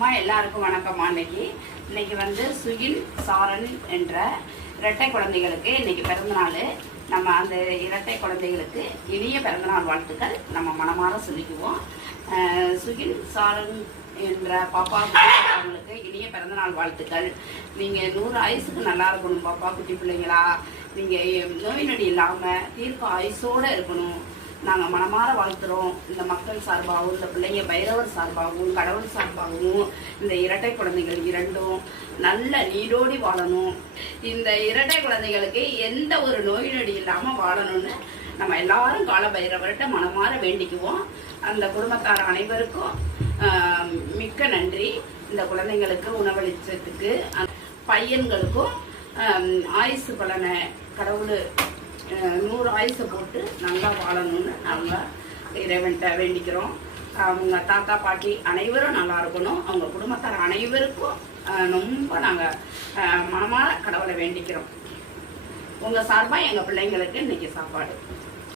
அம்மா எல்லாருக்கும் வணக்கம்மா. இன்னைக்கு வந்து சுகில் சாரன் என்ற இரட்டை குழந்தைகளுக்கு இன்னைக்கு பிறந்தநாள். நம்ம அந்த இரட்டை குழந்தைகளுக்கு இனிய பிறந்தநாள் வாழ்த்துக்கள் நம்ம மனமாற சொல்லிக்குவோம். சுகில் சாரன் என்ற பாப்பா அவங்களுக்கு இனிய பிறந்தநாள் வாழ்த்துக்கள். நீங்கள் 100 ஆயுசுக்கு நல்லா இருக்கணும் பாப்பா, குட்டி பிள்ளைங்களா. நீங்கள் நோய் நொடி இல்லாமல் தீர்க்க ஆயுசோடு இருக்கணும். நாங்கள் மனமாற வாழ்த்துறோம். இந்த மக்கள் சார்பாகவும், இந்த பிள்ளைங்க பைரவர் சார்பாகவும், கடவுள் சார்பாகவும் இந்த இரட்டை குழந்தைகள் இரண்டும் நல்ல நீரோடி வாழணும். இந்த இரட்டை குழந்தைகளுக்கு எந்த ஒரு நோய் நொடி இல்லாமல் வாழணும்னு நம்ம எல்லாரும் கால பைரவர்கிட்ட மனமாற வேண்டிக்குவோம். அந்த குடும்பத்தார் அனைவருக்கும் மிக்க நன்றி. இந்த குழந்தைங்களுக்கு உணவளிச்சதுக்கு, பையன்களுக்கும் ஆயுசு பலனை கடவுள் 100 ஆயுசை போட்டு நல்லா வாழணும்னு நாங்கள் இறைவன்கிட்ட வேண்டிக்கிறோம். அவங்க தாத்தா பாட்டி அனைவரும் நல்லா இருக்கணும். அவங்க குடும்பத்தார் அனைவருக்கும் ரொம்ப நாங்கள் மனமாற கடவுளை வேண்டிக்கிறோம். உங்கள் சார்பாக எங்கள் பிள்ளைங்களுக்கு இன்னைக்கு சாப்பாடு.